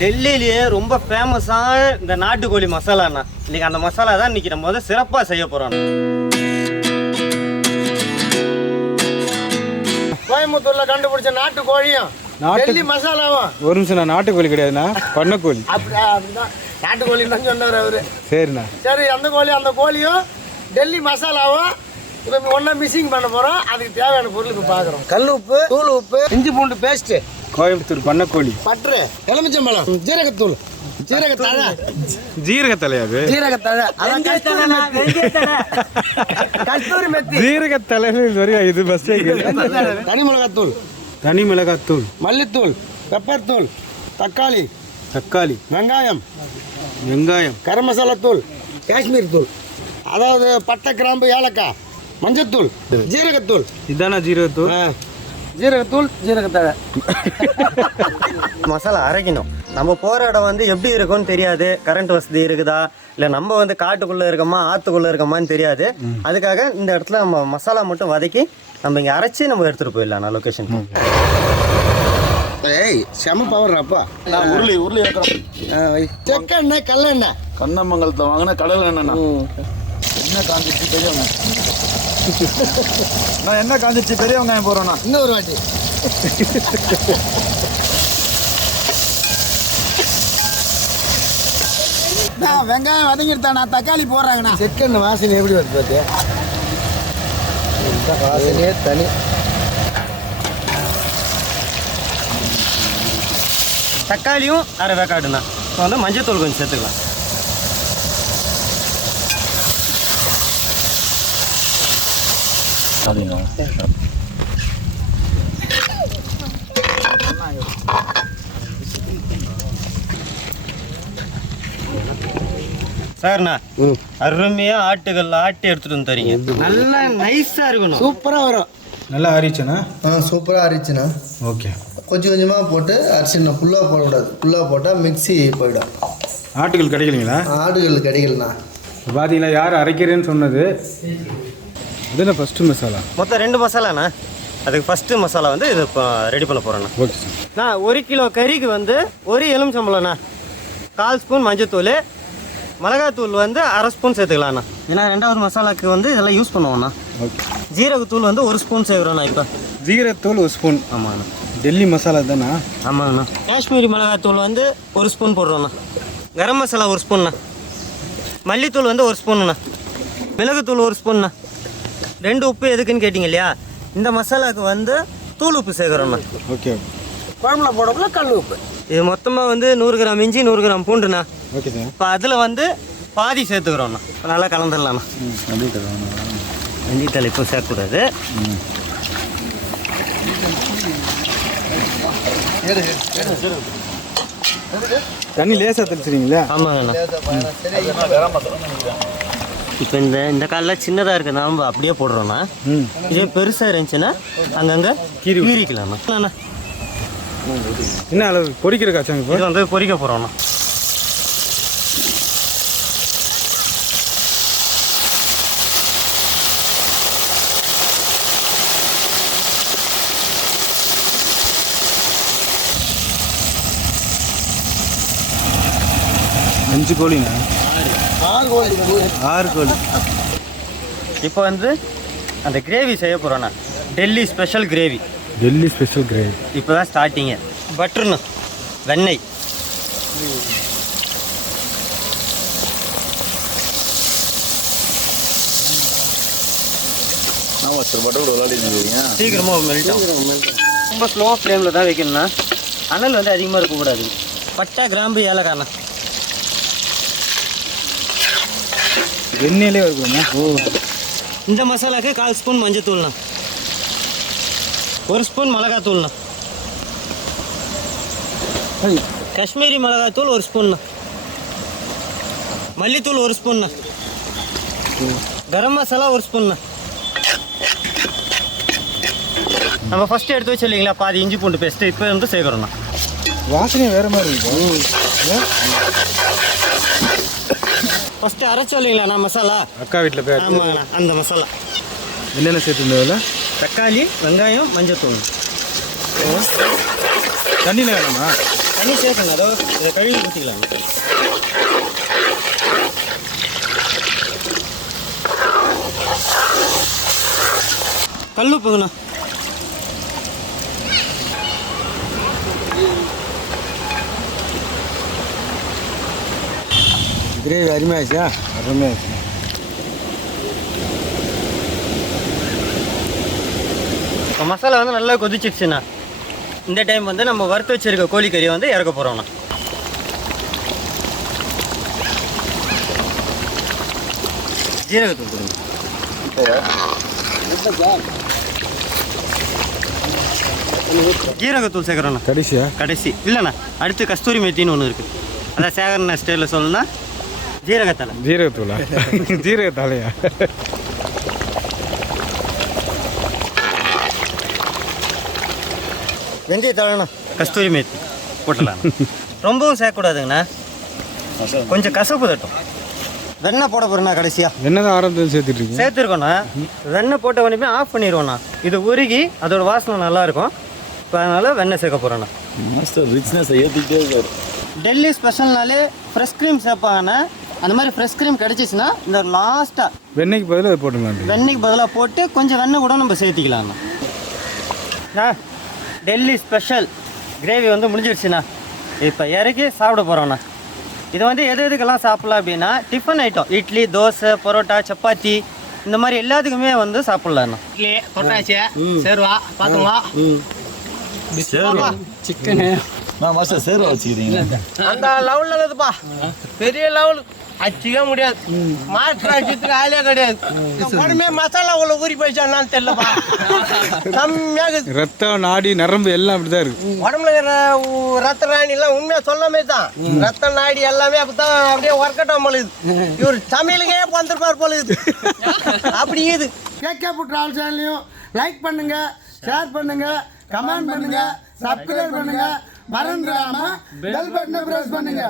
டெல்லியிலேயே ரொம்ப ஃபேமஸான இந்த நாட்டுக்கோழி மசாலாண்ணா. இன்னைக்கு அந்த மசாலா தான் இன்னைக்கு நம்ம வந்து சிறப்பாக செய்ய போகிறோம் கோயம்புத்தூர்ல கண்டுபிடிச்ச நாட்டு கோழியும் நாட்டு- டெல்லி மசாலாவும். ஒரு நிமிஷம் நான் நாட்டுக்கோழி கிடையாதுண்ணா பண்ணக்கோழி. அப்படி அப்படிதான். நாட்டுக்கோழி தான் சொன்னார் அவரு. சரிண்ணா. சரி அந்த கோழி அந்த கோழியும் டெல்லி மசாலாவும் இப்போ ஒன்றா மிக்சிங் பண்ண போகிறோம் அதுக்கு தேவையான பொருள் இப்போ பார்க்குறோம் கல் உப்பு தூள் உப்பு இஞ்சி பூண்டு பேஸ்ட்டு கோயம்புத்தூர் பண்ணக்கோழி. பற்று எலுமிச்சம்பழம் ஜீரகத்தூள். ஜீரகத்தழை. ஜீரகத்தலை அது? ஜீரகத்தழை. அதான் கஸ்தூரி மெத்தி. கஸ்தூரி மெத்தி. ஜீரகத்தலைன்னு இது வரையும் இது பஸ் தனி மிளகாத்தூள். தனி மிளகாத்தூள். மல்லித்தூள் பெப்பர் தூள் தக்காளி. தக்காளி. வெங்காயம். வெங்காயம். கரம் மசாலா தூள் காஷ்மீர் தூள். அதாவது பட்டை கிராம்பு ஏலக்காய் மஞ்சத்தூள் ஜீரகத்தூள். இதானா ஜீரகத்தூள்? ஆ. ஜீரகத்தூள் ஜீரகத்தழை மசாலா அரைக்கணும். நம்ம போகிற இடம் வந்து எப்படி இருக்கும்னு தெரியாது. கரண்ட் வசதி இருக்குதா? இல்லை நம்ம வந்து காட்டுக்குள்ளே இருக்கோமா ஆற்றுக்குள்ளே இருக்கோமான்னு தெரியாது. அதுக்காக இந்த இடத்துல நம்ம மசாலா மட்டும் வதக்கி நம்ம இங்கே அரைச்சி நம்ம எடுத்துகிட்டு போயிடலாம் லொக்கேஷன் ஏய் செம பவர் அப்பா. உருளி உருளி வைக்கிறோம் செக்கெண்ணெய் கல்லெண்ணெய். கண்ணமங்கலத்தில் வாங்கின கடல் எண்ணெய்ண்ணா. என்ன காஞ்சிச்சு வெங்காயம் நான் என்ன காஞ்சிச்சு? பெரிய வெங்காயம் போடுறேண்ணா இன்னொரு வாட்டி. நான் வெங்காயம் வதங்கிடுத்தா நான் தக்காளி போடுறாங்கண்ணா. செக்கெண்ணெய் வாசனை எப்படி வருது பார்த்தியா இந்த வாசனையே தனி. தக்காளியும் அரை வேக்காடுண்ணா. இப்போ வந்து மஞ்சத்தூள் கொஞ்சம் சேர்த்துக்கலாம். சார்ண்ணா அருமையாக ஆட்டுகள் ஆட்டி எடுத்துட்டு வந்து தரீங்க. நல்லா நைஸாக இருக்கணும். சூப்பராக வரும். நல்லா ஆறிச்சுண்ணா ஆ சூப்பராக அரிச்சுண்ணா ஓகே. கொஞ்சம் கொஞ்சமாக போட்டு அரிசிண்ணா ஃபுல்லாக போடக்கூடாது. ஃபுல்லாக போட்டால் மிக்ஸி போயிடும். ஆட்டுகள் கிடைக்கலீங்களா? ஆடுகள் கிடைக்கலண்ணா. பார்த்தீங்களா யார் அரைக்கிறேன்னு சொன்னது அதுனா ஃபஸ்ட்டு மசாலா மொத்தம் ரெண்டு மசாலாண்ணா. அதுக்கு ஃபஸ்ட்டு மசாலா வந்து இது இப்போ ரெடி பண்ண போகிறேண்ணா ஓகே சார் நான் ஒரு கிலோ கறிக்கு வந்து ஒரு எலுமிச்சம்பழம்ண்ணா கால் ஸ்பூன் மஞ்சத்தூள் மிளகாத்தூள் வந்து அரை ஸ்பூன் சேர்த்துக்கலாம்ண்ணா. ஏன்னா ரெண்டாவது மசாலாக்கு வந்து இதெல்லாம் யூஸ் பண்ணுவோண்ணா ஓகே ஜீரகத்தூள் வந்து ஒரு ஸ்பூன் சேர்க்குறோண்ணா இப்போ. ஜீரகத்தூள் ஒரு ஸ்பூன். ஆமாண்ணா. டெல்லி மசாலா தானா? ஆமாங்கண்ணா. காஷ்மீரி மிளகாத்தூள் வந்து ஒரு ஸ்பூன் போடுறோண்ணா கரம் மசாலா ஒரு ஸ்பூன்ண்ணா. மல்லித்தூள் வந்து ஒரு ஸ்பூன்ண்ணா. மிளகுத்தூள் ஒரு ஸ்பூன்ண்ணா. ரெண்டு உப்பு எதுக்குன்னு கேட்டிங்க இல்லையா? இந்த மசாலாவுக்கு வந்து தூள் உப்பு சேர்க்குறோண்ணா ஓகே. குழம்புல போடக்குள்ள கல் உப்பு. இது மொத்தமாக வந்து நூறு கிராம் இஞ்சி நூறு கிராம் பூண்டுண்ணா. Okay sir. இப்போ அதில் வந்து பாதி சேர்த்துக்கிறோண்ணா இப்போ நல்லா கலந்துடலாண்ணா இஞ்சி தலை இப்போ சேர்க்கக்கூடாது. தண்ணி லேசாக தெளிச்சிருங்களா ஆமாங்கண்ணா. இப்போ இந்த இந்த காலில் சின்னதாக இருக்க நாம அப்படியே போடுறோண்ணா ம். இதே பெருசாக இருந்துச்சுன்னா அங்கங்கே கீரி கீரிக்கலாம்ண்ணா இல்லைண்ணா என்ன அளவு? பொரிக்கிற காய்ச்சாங்க இப்போ? இது வந்து பொரிக்க போகிறோண்ணா அஞ்சு கோழிங்க. ஆறு கோழி. இப்போ வந்து அந்த கிரேவி செய்ய போகிறோண்ணா Delhi special gravy Delhi special gravy இப்போ தான் ஸ்டார்டிங்கு பட்டர்ண்ணா வெண்ணெய். சீக்கிரமாக மெல்ட் ரொம்ப ஸ்லோ ஃப்ளேமில் தான் வைக்கணும்னா அனல் வந்து அதிகமாக இருக்கக்கூடாது. பட்டை கிராம்பு ஏலக்காய்ண்ணா எண்ணெயிலே இருக்குங்க ஓ. இந்த மசாலாக்கு கால் ஸ்பூன் மஞ்சத்தூள்ண்ணா ஒரு ஸ்பூன் மிளகாத்தூள்ண்ணா காஷ்மீரி மிளகாத்தூள் ஒரு ஸ்பூன்ண்ணா. மல்லித்தூள் ஒரு ஸ்பூன்ண்ணா. கரம் மசாலா ஒரு ஸ்பூன்ண்ணா. நம்ம ஃபஸ்ட்டு எடுத்து வச்சு இல்லைங்களா பாதி இஞ்சி பூண்டு பேஸ்ட்டு இப்போ வந்து சேர்க்குறோண்ணா வாசனை வேற மாதிரி இருக்கும் ஃபஸ்ட்டு அரைச்சோம் இல்லைங்களா நான் மசாலா? அக்கா வீட்டில் போய் அரைச்சு- ஆமாங்கண்ணா அந்த மசாலா. என்னென்ன சேர்த்துருந்ததில் தக்காளி வெங்காயம் மஞ்சத்தூள். தண்ணியில் வேணாமா? தண்ணி சேர்க்கணும். அதோ இதை கழுவி ஊற்றிக்கலாம் கல் கிரேவி அருமையாச்சா? அருமையாக இப்போ மசாலா வந்து நல்லா கொதிச்சிடுச்சுண்ணா. இந்த டைம் வந்து நம்ம வறுத்து வச்சிருக்க கோழிக்கறியை வந்து இறக்க போகிறோம்ண்ணா ஜீரகத்தூள் கொடுங்க ஜீரகத்தூள் சேர்க்குறோண்ணா கடைசியா? கடைசி. இல்லைண்ணா அடுத்து கஸ்தூரி மெத்தின்னு ஒன்று இருக்குது அதான் சேகரண்ண ஸ்டைலில் சொல்லணும்னா ஜீரகத்தலை ஜீரகத்தூளா ஜீரகத்தாலையா வெந்தயத்தலைண்ணா கஸ்தூரி மேத்தி போட்டலாம் ரொம்பவும் சேர்க்கக்கூடாதுங்கண்ணா கொஞ்சம் கசப்பு தட்டும் வெண்ணெய் போட போகிறேண்ணா கடைசியாக என்னதான் ஆரம்பத்தில் சேர்த்துட்டு இருக்கீங்க சேர்த்துருக்கோண்ணா வெண்ணெய் போட்ட உடனே ஆஃப் பண்ணிடுவோண்ணா இது உருகி அதோட வாசனை நல்லா இருக்கும் இப்போ அதனால் வெண்ணெய் சேர்க்க போகிறோண்ணா மாஸ்டர் ரிச்னஸ் ஏற்றிக்கிட்டே இருக்காரு டெல்லி ஸ்பெஷல்னாலே ஃப்ரெஷ் க்ரீம் சேர்ப்பாங்கண்ணா அந்த மாதிரி ஃப்ரெஷ் க்ரீம் கிடச்சிச்சின்னா இந்த லாஸ்ட்டாக வெண்ணெய்க்கு பதிலாக போட்டுக்கலாம் வெண்ணெய்க்கு பதிலாக போட்டு கொஞ்சம் வெண்ணெய் கூட நம்ம சேர்த்திக்கலாம்ண்ணா டெல்லி ஸ்பெஷல் கிரேவி வந்து முடிஞ்சிருச்சுண்ணா. இப்போ இறக்கி சாப்பிட போகிறோண்ணா இது வந்து எது எதுக்கெல்லாம் சாப்பிட்லாம் அப்படின்னா டிஃபன் ஐட்டம் இட்லி தோசை பரோட்டா சப்பாத்தி இந்த மாதிரி எல்லாத்துக்குமே வந்து சாப்பிட்லாண்ணா இட்லி கொட்டாச்சி சேர்வா பார்த்துங்களா நான் மாஸ்டர் சேர்வா வச்சுக்கிறீங்க அந்த லெவலில் இருக்குதுப்பா பெரிய லெவல் அடிச்சிக்க முடியாது. மாஸ்டர் அடிச்சதுக்கு ஆளே கிடையாது. உடனே மசாலா உள்ள ஊறி போயிடுச்சான்னு தெரியலப்பா கம்மியாக இருக்குது. ரத்தம் நாடி நரம்பு எல்லாம் அப்படி தான் இருக்கு. உடம்புல இருக்கிற ரத்த ராணி எல்லாம் உண்மையா சொல்லாமே தான். ரத்த நாடி எல்லாமே அப்படித்தான் அப்படியே ஒர்க் அவுட் போல இது இவர் சமையலுக்கே வந்திருப்பார் போல இது அப்படி இது கேகே புட் ஆல் சேனலையும் லைக் பண்ணுங்க ஷேர் பண்ணுங்க கமெண்ட் பண்ணுங்க சப்ஸ்கிரைப் பண்ணுங்க. மறந்துடாம பெல் பட்டனை பிரஸ் பண்ணுங்க.